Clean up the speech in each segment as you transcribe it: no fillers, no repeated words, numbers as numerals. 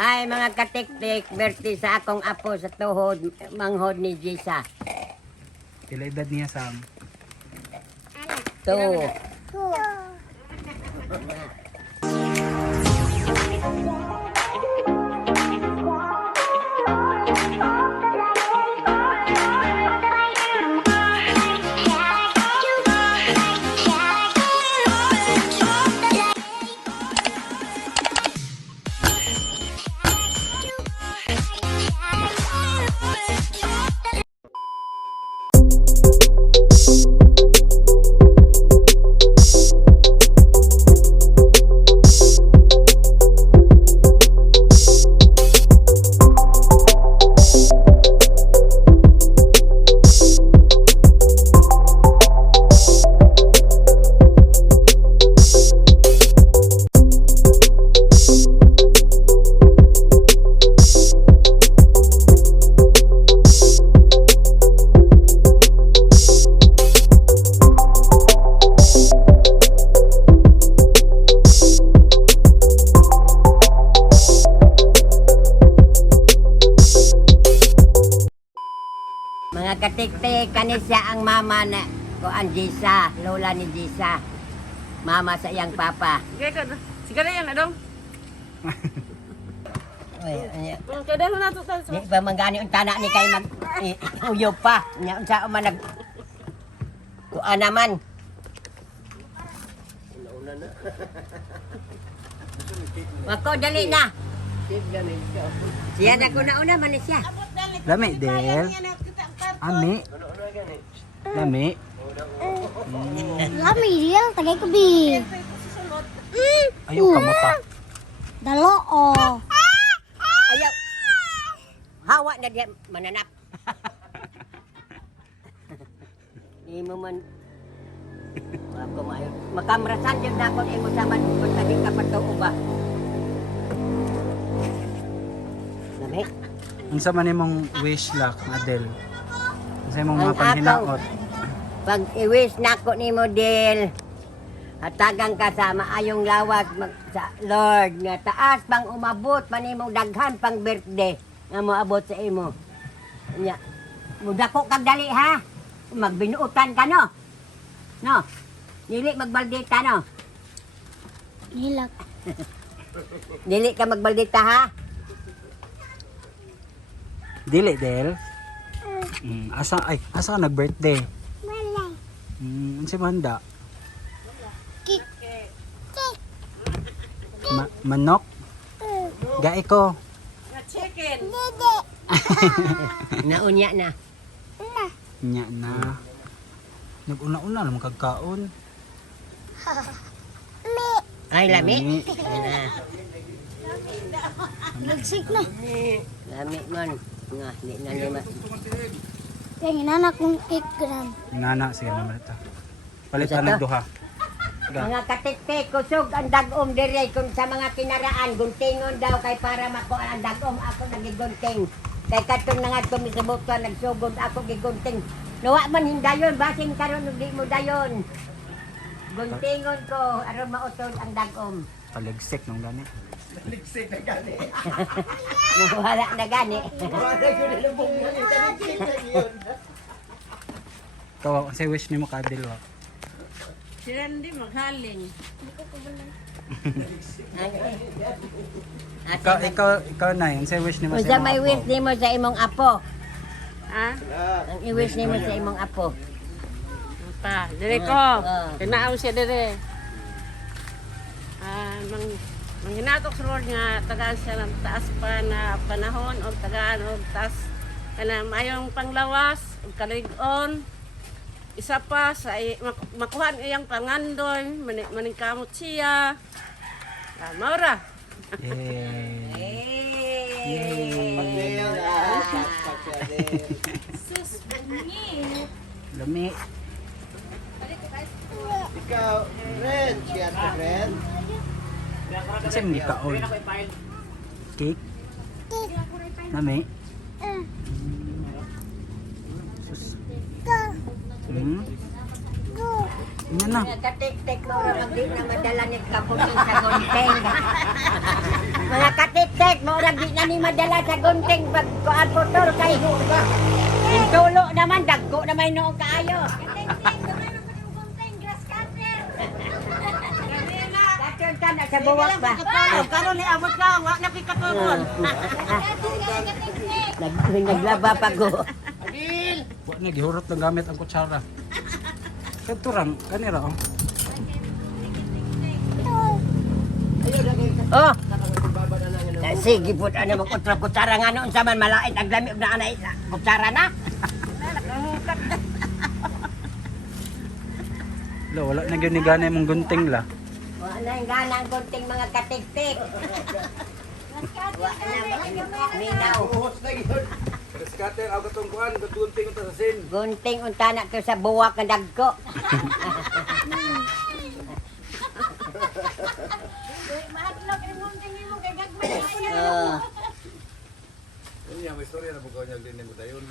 Ay, mga katik-tik, birthday sa akong apo sa tuhod, manghod ni Jisa. Pila edad niya, Sam? 2. Mga katik-tik, kani siya ang mama na ko ang Jisa, lola ni Jisa. Mama sa iyang papa. Sigara yan, adong. Oy, anya. Kada na nato sa Di pa manggani ang tanak ni kay mag uyog pa. Nya unsa man nag kuan naman. Wako dali na. Siya na ko na una man siya. Lami, Del. Ami. Lami. Lami dia, tagay ko bi. Ayaw ka mo pa. Dalo oh. Ayaw. Hawa na diya mananap. Di mo man ako maayo. Makamrasan jud na ako imo saman kung tadi ka patuo ba. Lami. Unsa man imong wish lak, Adel? Unsa imong Ang mga panghinaot? Pag i-wish na ko ni mo, Del, hatagang ka sa maayong lawak sa Lord, nga taas pang umabot, panimong daghan pang birthday, nga moabot sa imo. Nya, mudako kag dali ha, magbinuutan ka no? No? Dili magbaldita no? Nilak. Dili ka magbaldita ha? Dili, Del. Asa ka nag-birthday? Malay. Unsa man handa? Kik. Manok? Gai ko. chicken. Dede. Naunya na. Nya na. Nag-una-una naman kagkaon. Ay, lami. Lami. Na. Nagsik na. Lami man. Nga, di na lima. Kaya inanak kong cake gram. Nana, sige naman ito. Palit Usa ka to? nagduha. Mga katiktik, kusog ang dagom dire kung sa mga kinaraan, guntingon daw kay para makuha ang dagom, ako nagigunting. Kay katong na nga tumisabutan, nagsugod ako gigunting. Nawa man hindayon, basing karon di mo dayon. Guntingon ko, aron mautol ang dagom. Paligsik nung gani. Wala na gani. Ikaw, sa wish ni mo ka, Adel, wa? Si Randy maghaling. Ikaw na yun. Sa wish ni mo Kung sa sa may mga wish apo. nimo sa imong apo, Ha? ang i-wish nimo sa imong apo. Pa, dire ko. Ah. Kinaaw siya dire. Manghinatok sa Lord nga tagaan siya ng taas pa na panahon o tagaan o taas kana mayong panglawas o kalig-on. Isa pa sa makuha iyang pangandoy, maning kamot siya. Maura. Yay! Lami. Ikaw, Ren, siya si Ren. Kasi hindi ka all. Cake? Lami? Sus. Yan na. Mga katik-tik mo rin di na madala ni kapunin sa gunting. Mga katik-tik mo rin ni madala sa gunting pag kuan putol kay. Yung tulo naman, dagko naman noong kaayo. Katun ka na sa buwak ba? Karon ni abot ka, wa na pikaturon. Naglaba pa ko. Wa na gihurot lang gamit ang kutsara. Kanturang kanira oh. Oh. Sige po, ano mo kutsara nga noon sa man malait ang lamig na anay kutsara na. Lo, wala na gyud ni gana imong gunting la. Wala na yung gana ang gunting mga katik-tik. Wala na minaw. Scatter, ako katong kuhan, gunting ko sa sin. Gunting unta na to sa buwak ng dagko. Ano yan, may istorya na bukaw niya din mo dayon.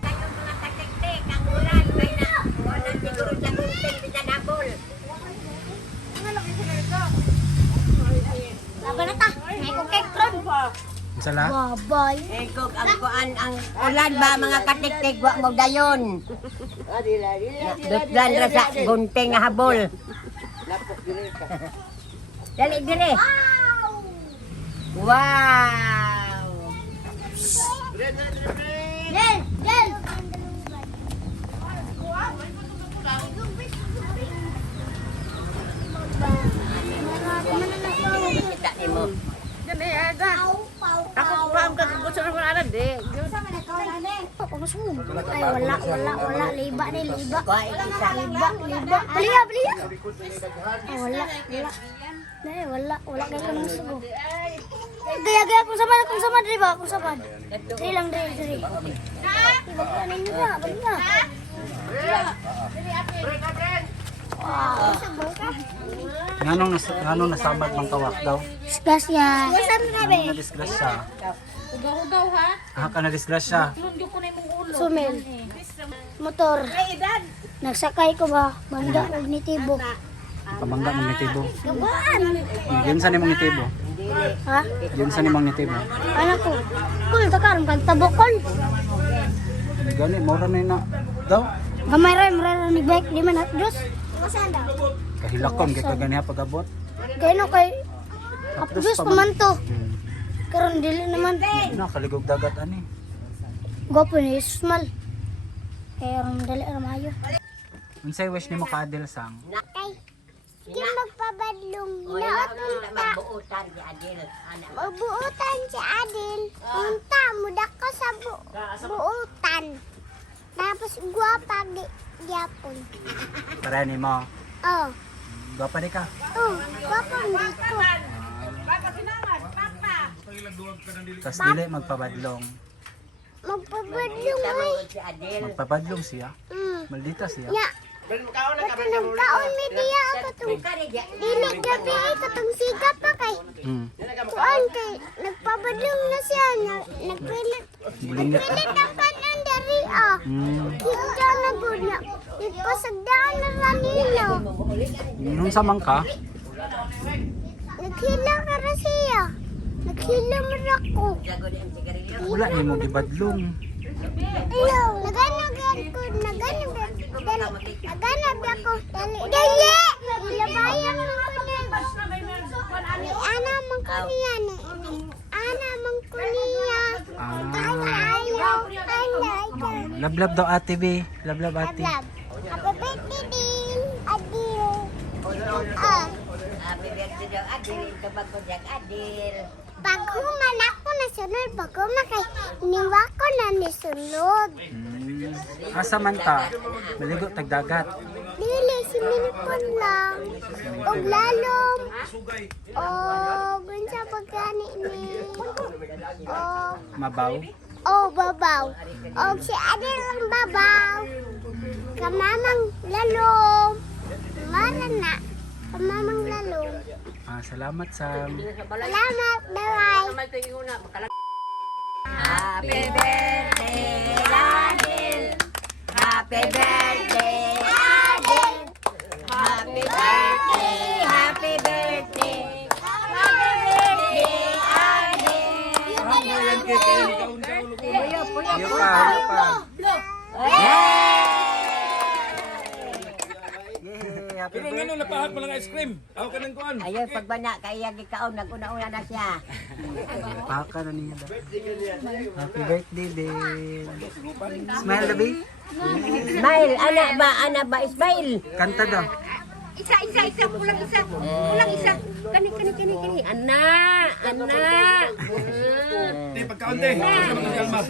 Kayong mga katik-tik, ang ulan, may na. Wala siguro sa gunting sa nabol. Laban na ta. May ko cake ron. Unsa la? Bye. Eh, kung ang kuan ang ulan ba mga katik-tik, wa mo dayon. Dutlan ra sa gunting nga habol. Dali dire. Wow! Del, del. Kita nimo. Dali aga. Ako kuham ka gusto na ana di. Ay, wala. Liba ni, liba. Kuha isa. Liba. Beliya. Ay, wala. Ay, wala kayo ko ng sugo. Gaya, kung sama, diri ba? Kung sama. Diri lang, diri. Iba ka ninyo ba? Baliya. Nganong nasamad bang kawak daw? Discuss yan. Saan na ba? Na disgrasya. Na disgrasya. Sumil. Motor. Nagsakay ko ba? Banda og nitibo. Pamangga mong nitibo. Gabaan. Ginsan imong nitibo. Ha? Ginsan imong nitibo. Anak ko. Kul, takaroon kang tabokol. Gani mura may na daw. Gamay ra ni bike di man at dos. Masan daw? Kahilakon kay kaganiha pag-abot. Kay no kay apdos pamanto. Hmm. Karon dili naman. Na kaligog dagat ani. Gopo ni Ismal. Kaya ron dali ra maayo. Unsay wish nimo ka Adel sang? Di magpabadlong Magbuutan si Adil. Magbuutan si Adil. Unta, mudak ko sa buutan. Tapos guwapa gyapon. Para nimo. Oh, Gwapa di ka. guwapa dito. Tas dili magpabadlong. Magpabadlong ay. Si Adil. Magpabadlong siya. Maldita siya. Ya. Bato nagkaon mi diya katong dili gabi ay katong sigap pa kay. Kuan kay nagpabadlong na siya. Nagpilit. Bulingit. Ang kanan dari ah. Kita na gud na. Ipasagdaan na ranino. Nung samang ka, Naghila ka ra siya. Naghila man ako. wala nimo gibadlong. Ayaw. Naganagyan ko. Naganagyan ako. Dali! Ilabayan mo ko na. Ni Ana man ko niya. Ana man ko niya. Ayaw. Lablab daw ate be. Lablab ate. Happy birthday din. Adil. Ah. Happy birthday daw Adil. Kabag ko diyang Adil. Pag human ako nasunod, pag human kay iniwa ko na nisunod. Asa man ta? Maligo tag dagat. Dili, sinilipon lang. Og lalom. Og unsa pagkani ni. Mabaw. Babaw. Og si Adel ang babaw. Kamamang lalom. Mara na. Kamamang lalom. Salamat Sam. Salamat, bye-bye. Happy birthday Adil. Happy birthday Adil. Happy birthday. Happy birthday. ng ano, napahat mo ng ice cream. Ako ka ng kuan. Ayaw, pagbana, kaya gikaon, nag-una-una na siya. Paka na niya. Happy birthday, Del. Smile, Dabi. Smile, ana ba, Ismail? Kanta daw. Isa, pulang isa. Kani. Anak. Di, pagkaunti. Sa mga kalma.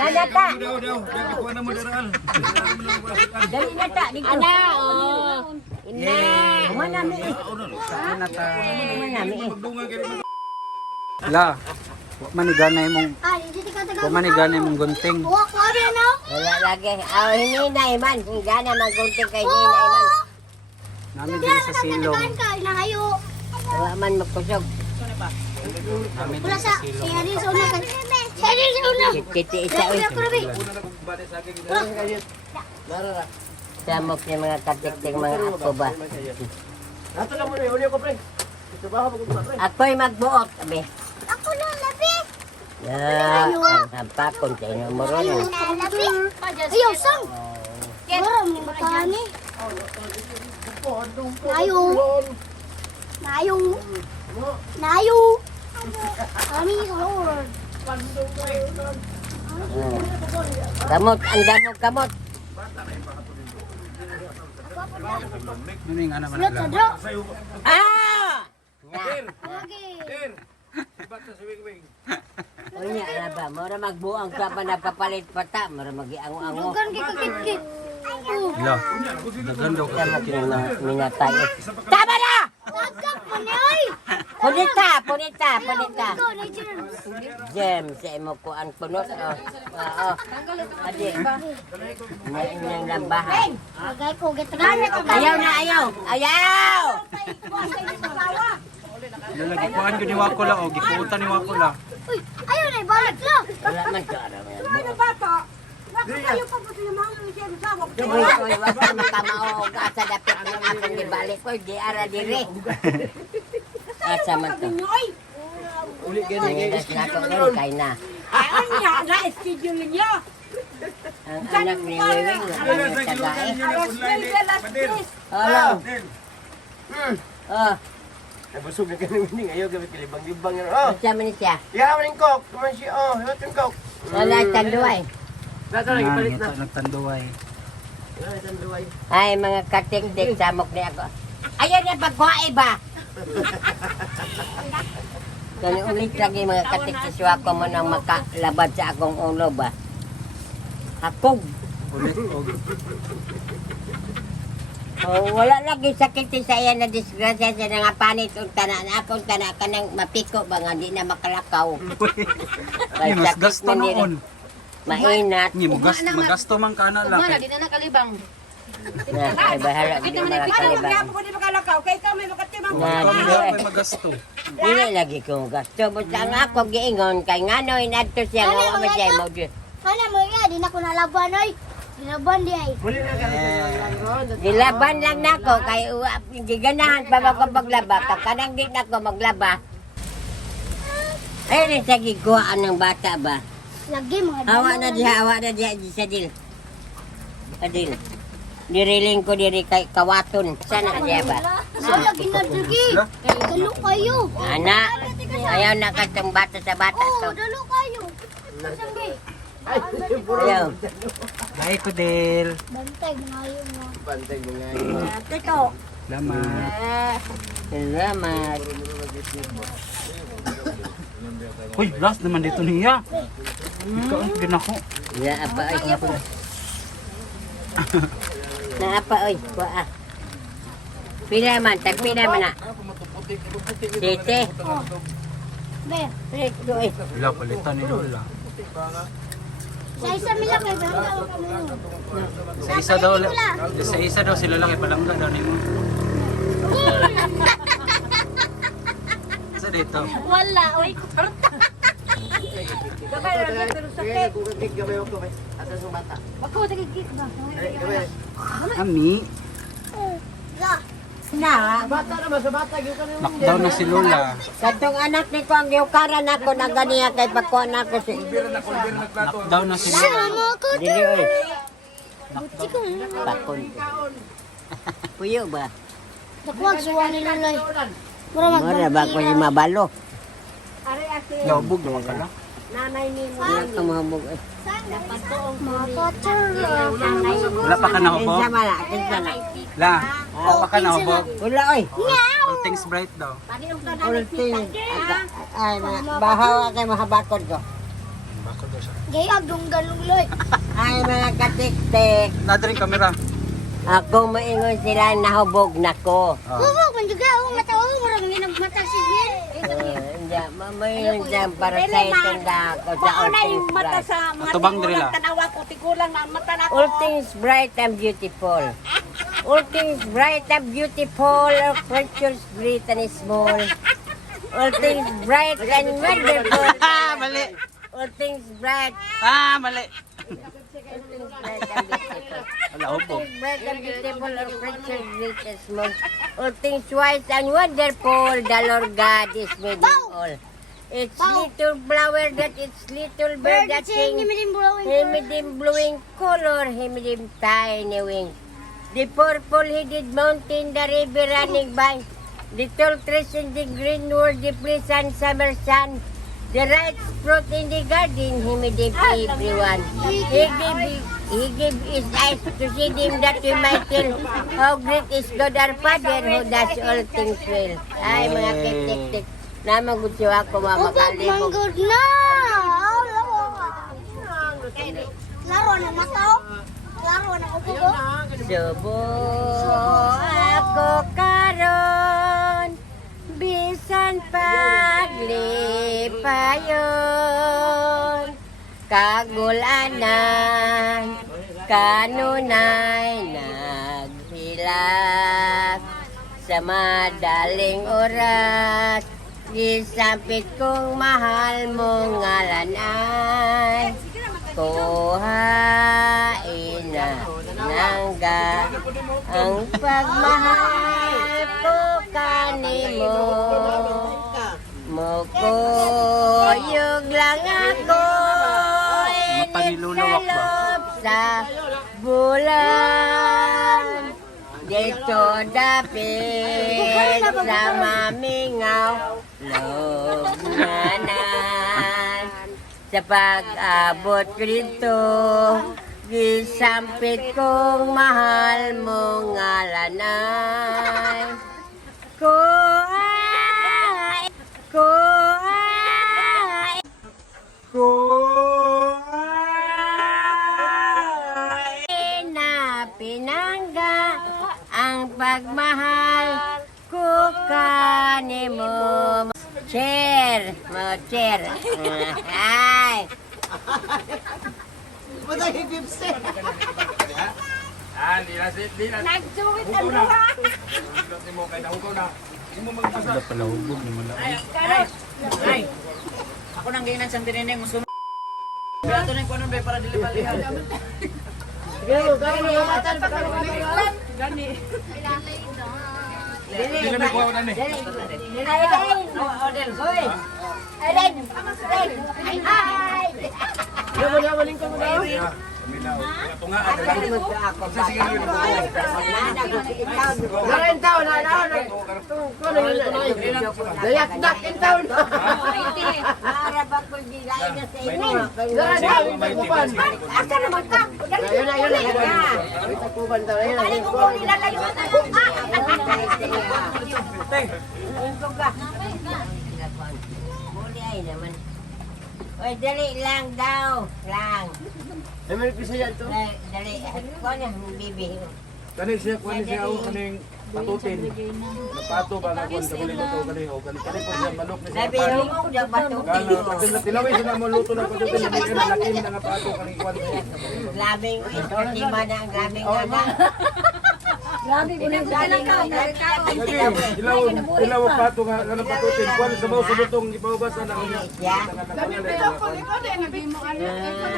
Lada ka. Daw. Kaya kuha na mo daral. Dali na ta, dito. Anak, oh. Ina. Manami eh. Saan na ta? Manami eh. Magbunga kayo. La. Wa man ni ganay mong wa man ni ganay mong gunting. Huwag ko rin, no? Wala lagi. Hininay man. Kung gana magunting kay hininay man. Namin din sa silong. Tagaan ka, inahayo. Wala man magkusog. Namin Wala din sa, sa silong. siya rin sa una. Siya rin sa una. Kiti isa eh. Ako na, Samok niya mga katiktik mga apo ba. Ako'y magbuot. Sabi. Ako na, labi. Ang pakon sa inyo mo ron. Labi. Ayaw, sang. Maram ni matani. Nayo. Kami sahur. Kamot, ang damog kamot. Ano yung anak Sila man tadro. Ah! Lagi. Bata sa wing-wing. Unya, ano ba? Mura magbuang ka pa napapalit pata. Mura mag-iango-ango. Dugan kay kakit-kit. La. Dagan daw ka. Samok niya mga minatay. Tama na! Tagak mo ni ay. Punita! Ikaw, Nigerian. Jem, sa imo ko ang punot. Oo. Adi. Inyong lambahan. Lagay ko, gitagan ko. Ayaw na, ayaw! Ayaw! Lalagi kuan ko ni Wakula o gikuutan ni Wakula. Uy, ayaw na, ibalik lang. Wala man to. Uy, wag ka makamao ka sa dapit ng akong ibalik ko. Di ara diri. Asa man to. Nangidas na ako rin, kay na. Ang anak ni Wiwing, ang tagae. Hello. Oh, Busog na kami ning ayaw gamit kilibang-libang yan. Oh, unsa man siya? yaman ning kok, kuman siya. Oh, yaman kok. Wala tanduay. Dato lagi palit na. Nagtanduay. Wala tan duway. Ay, mga katik-tik, samok ni ako. Ayaw na pagkuhay ba? Kani ulit lagi mga katik-kiswa ko mo nang makalabad sa akong ulo ba? Hakog. Ulit og Oh, wala lagi sakit sa iya na disgrasya sa nga panit unta na akong tanak ka nang mapiko ba nga di na makalakaw. Ni mas gasto noon. Mainat. Ni magasto man kana lang. Di na nakalibang. Na, ay bahala di mga kalibang. Ko di makalakaw, kay ikaw may makatibang. Na, Kami dili. may magasto. Dili lagi kong gasto. Basta nga ako giingon kay ngano inadto siya nga wa man siya mo. Kana mo ya, di na ko nalaban oy. Nilaban di ay. Muli na kami. Gilaban lang nako kay giganahan pa ako paglaba. Kanang di nako maglaba. Ay, rin sa gikuhaan ng bata ba? Lagi mga Hawa na diha sa dil. Adil. Diriling ko diri kay kawaton. Sana diya ba? Lagi na dugi. Dalo kayo. Anak, ayaw na katong bata sa bata Oh, to. dalo kayo. Sabi, Ayaw. Bye ko Del. bantay mga yun mo. Bantay mo nga. Tito. Salamat. Salamat. Uy, last naman dito niya. Ikaw ang din ako. Ya apa ay ko. Na apa oy, kuha. Pila man, tagpila man na. Tete. Be, Oy. Wala palitan ni Lola. sa isa mila kay bantay kami. Sa isa daw sila lang ipalangga daw nimo. Sa dito. Wala, oy. Kung kagig gamay ako kami. Atas ng bata. Ako tagigit ba? Ami, Na, Bata naman sa bata gyud kanimo. lockdown na si Lola. katong anak ni ko ang giukaran ako na ganiya kay pakuha na ako si Lockdown na si Lola. Sama ko Dili oy. Buti ko. Pakon. puyo ba? Dakwag suwa ni Luloy. Mura Mura ba ko yung mabalo? Naubog naman ka na. Nanay ni mo. Wala ka mahabog. Mga patsura. Wala pa ka nahubog? Kinsa man, kinsa na. La, wala pa ka nahubog? Wala oy. All things bright daw. Ulting. Ay, bahaw kay mahabakod ko. Bakod daw siya. Gayag dunggan Luloy. Ay, mga katik-tik. Nadring kamera. Ako maingon sila nahubog na ko. Hubog man juga ako mata ko murag ni nagmata sigil. Hindi, mamayon dyan para sa itong dako sa all things bright. Atubang diri la. Tanawa ko tigulang na mata na. All things bright and beautiful. All things bright and beautiful, all creatures great and small. All things bright and wonderful. Mali. All things bright. Mali. All things bright and beautiful. Wala All hubog. things bright and beautiful, all creatures great and small. All things wise and wonderful, the Lord God is made in all. It's little flower that it's little bird that Saying ni sings. Milim blowing. He made him blowing color, he made him tiny wings. The purple-headed mountain, the river running by. The tall trees in the green world, the pleasant summer sun. The right fruit in the garden, he made him everyone. He gave his eyes to see them that we might tell how great is God our Father who does all things well. Ay, mga tik-tik-tik. Namagutsi ako, mama Hubog man kalibog. good na. Laro na mata ko. Laro na hubog. Subo ako karon, bisan paglipayon. Kagulanan, kanunay naghilak. Sa madaling oras, gisampit kong mahal mong ngalan ay kuhain na nangga ang pagmahal ko kanimo. Mukuyog lang ako Mapanilulawak ba? loob sa bulan. Dito dapit sa mamingaw lugnanan. Sa pag-abot ko dito, gisampit kong mahal mong ngalanay. Na pinangga ang pagmahal ko kanimo. Chair, mo chair. Ay. Nagsuwit ang luha. Wala pala hubog naman lang. Ako nang ginan sa tinineng musuno. Pero ito na yung kuno para dili balihan. Dili na ko na ni. Ay, Odel, hoy. Ay, Oy, dali lang daw. Lang. May pisa yan to. Dali. Ko na, bibi. Kani siya ako kaning patutin. Napato ba nga kung kabili ko to kani o kani po siya manok na siya Sabi, pato. yung ko daw bato. Kano pag tilaway siya na maluto ng patutin na bigyan na laki na nga pato kaning kwan. Labing ito, di ba na ang labing ana? Lagi ilaw pato nga ano patutin kwan sa baw sa lutong ipaubasan na niya. Yeah.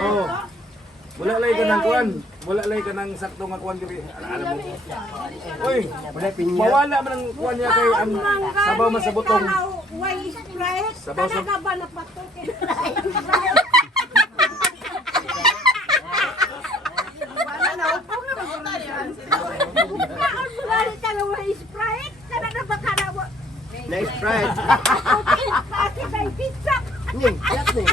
Oh. Wala lay ka ng kuan. Wala lay ka ng sakto nga kuan diri. Alam mo. Oy, mawala man ang kuan niya kay ang sabaw masabutong. Sabaw sa Right. Bakit ay pizza? Ning, yat ni.